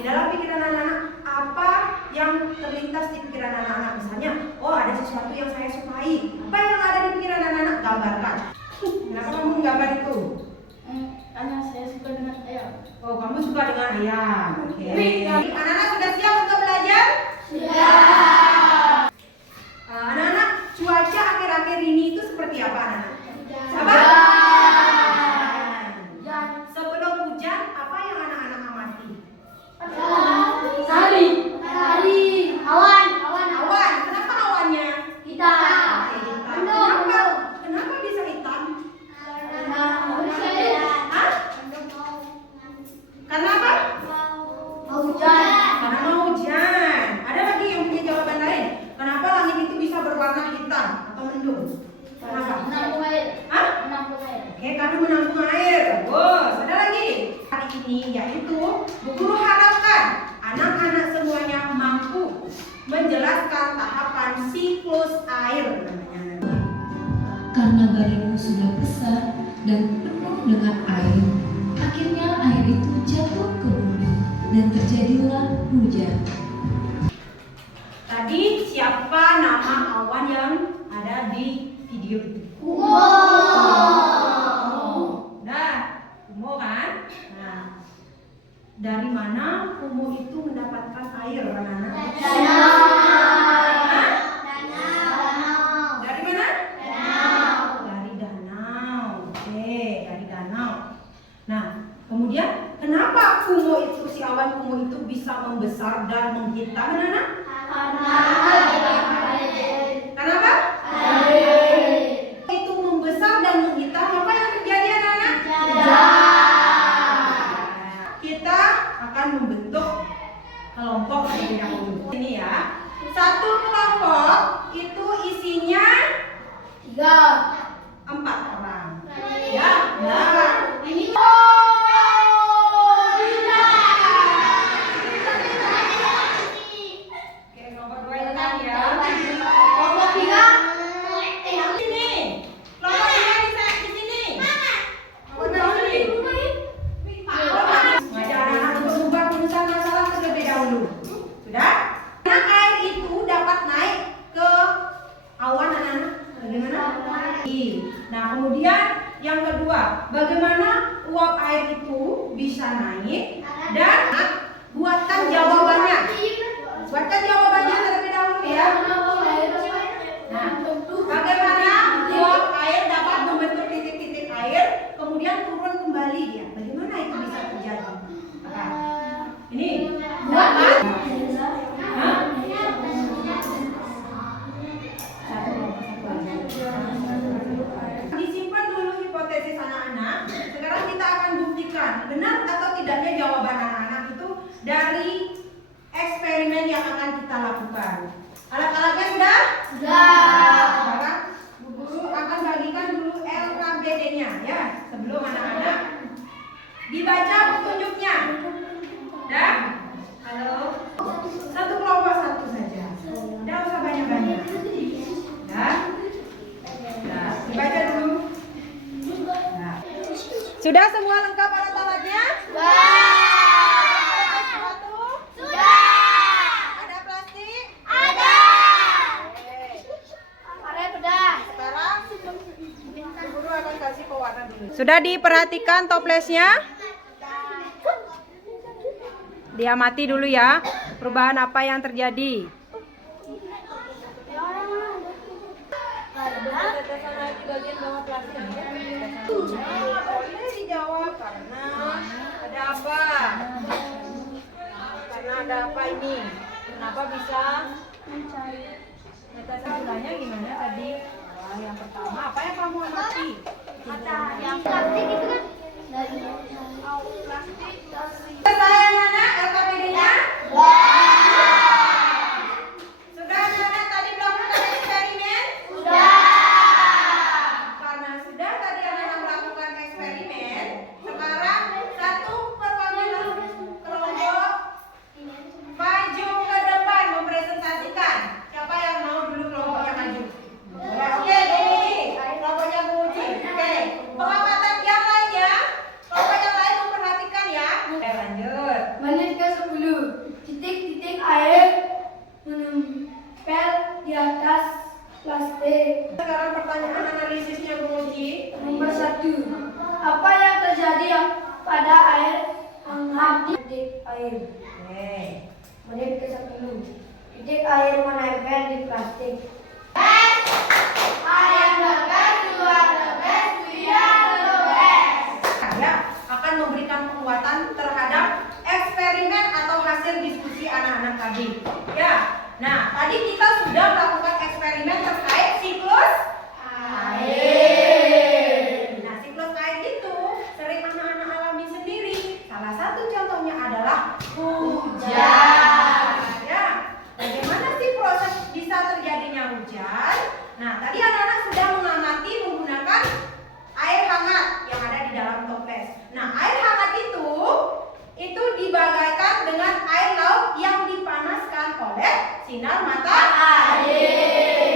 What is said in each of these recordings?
di dalam pikiran anak-anak apa yang terlintas di pikiran anak-anak. Misalnya, oh ada sesuatu yang saya sukai. Apa yang ada di pikiran anak-anak? Gambarkan. Kenapa kamu menggambar itu? Karena saya suka dengan ayam. Oh, kamu suka dengan ayam. Oke. Anak-anak sudah siap untuk belajar? Sudah. Anak-anak, cuaca akhir-akhir ini itu seperti apa, anak-anak? Apa? Sebelum hujan, apa yang anak-anak amati? Hari. Awan. Awan. Kenapa awannya? Hitam. Kenapa bisa hitam? Hah? Karena apa? Hujan. Karena mau hujan. Ada lagi yang punya jawaban lain? Kenapa langit itu bisa berwarna hitam atau mendung? Kenapa? Menampung air. Hah? Menampung air. Oke, karena menampung air. Bagus. Ada lagi? Hari ini yaitu Bu Guru harapkan anak-anak semuanya mampu menjelaskan tahapan siklus air namanya. Karena badaimu sudah besar dan penuh dengan air, akhirnya air itu jatuh ke bumi dan terjadilah hujan. Tadi siapa nama awan yang ada di video itu? Udah, Kumo kan? Nah, dari mana Kumo itu mendapatkan air, anak-anak? Hah? Dari mana? Dari danau. Oke, dari danau. Nah, kemudian kenapa Kumo itu, si awan Kumo itu bisa membesar dan menghitam, anak-anak? Kenapa? Itu membesar dan menghitam, apa yang terjadi, anak-anak? Kita akan membentuk kelompok terlebih dahulu. Ini ya, satu kelompok itu isinya 4 orang. Ya, nah, ini oke, nomor 2 itu kan ya. Kelompok 3 sini. Kelompok 3 bisa di sini. Kelompok 2 sini. Ngajak anak untuk mengubah rumusan masalah terlebih dahulu. Sudah? Karena air itu dapat naik ke awan, anak-anak. Bagaimana? Nah, kemudian yang kedua, bagaimana uap air itu bisa naik dan buatkan jawabannya. Buatkan jawabannya terlebih dahulu ya. Nah, bagaimana uap air dapat membentuk titik-titik air kemudian turun kembali dia? Bagaimana itu bisa terjadi? Apa? Ini buatkan. Hah? Disimpan dulu hipotesis anak-anak. Sekarang kita akan buktikan benar atau tidaknya jawaban anak-anak itu dari eksperimen yang akan kita lakukan. Alat-alatnya sudah? Sekarang Bu Guru akan bagikan dulu LKPD-nya ya, sebelum anak-anak dibaca petunjuknya. Dah? Halo? Satu kelompok satu saja. Tidak usah banyak-banyak. Dah? Nah, dibaca dulu. Nah. Sudah semua lengkap alat-alatnya? Ada plastik? Sekarang Guru akan kasih pewarna dulu. Sudah diperhatikan toplesnya? Diamati dulu ya, perubahan apa yang terjadi. Boleh dijawab karena ada apa? Karena ada apa ini? Kenapa bisa mencari? Metodenya gimana tadi? Yang pertama, apa yang kamu amati? Yang plastik itu kan dari Plastik. Selesai anak LKPD-nya? Sudah anak tadi melakukan eksperimen? Karena sudah tadi anak melakukan eksperimen, sekarang satu perwakilan kelompok maju ke depan mempresentasikan. Siapa yang mau dulu kelompoknya maju? Oke, Uci. Kelompoknya Bu Uci. Oke. Pengamatan yang lainnya, kelompok yang lain memperhatikan ya. Lanjut. Menit ke-10. Titik-titik air menempel di atas plastik. Sekarang pertanyaan analisisnya Bung Uji. Nomor 1. Apa yang terjadi pada air hangat di titik air? Oke. Menit ke-10. Titik air menempel di plastik. Saya akan memberikan penguatan terhadap eksperimen atau hasil diskusi anak-anak tadi. Ya, nah tadi kita sudah melakukan eksperimen terkait siklus air. Nah, siklus air itu sering anak-anak alami sendiri. Salah satu contohnya adalah hujan. Ya, bagaimana sih proses bisa terjadinya hujan? Nah, tadi anak-anak sudah mengamati menggunakan air hangat yang ada di dalam toples. Nah, air hangat itu dibagaikan dengan air laut yang dipanaskan oleh sinar matahari.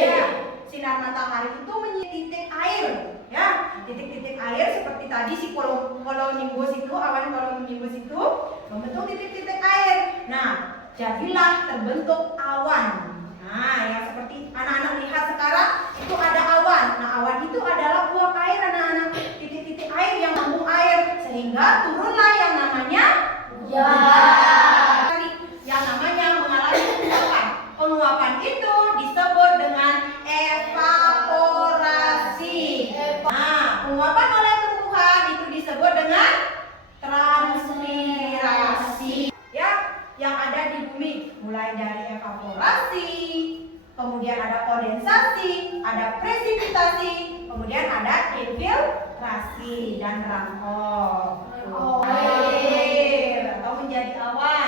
Ya, sinar matahari itu menjadi titik air. Ya, titik-titik air seperti tadi si cumulonimbus itu, awan cumulonimbus itu membentuk titik-titik air. Nah, jadilah terbentuk awan. Nah, yang seperti anak-anak lihat sekarang itu ada awan. Nah, awan itu adalah uap air anak-anak. Titik-titik air yang mengandung air sehingga turunlah yang namanya hujan. Yang namanya mengalami penguapan. Penguapan itu disebut dengan evaporasi. Nah, penguapan oleh tumbuhan itu disebut dengan transpirasi. Ya, yang ada di bumi mulai dari evaporasi, kemudian ada kondensasi, ada presipitasi, kemudian ada infiltrasi dan rangkap air atau menjadi awan.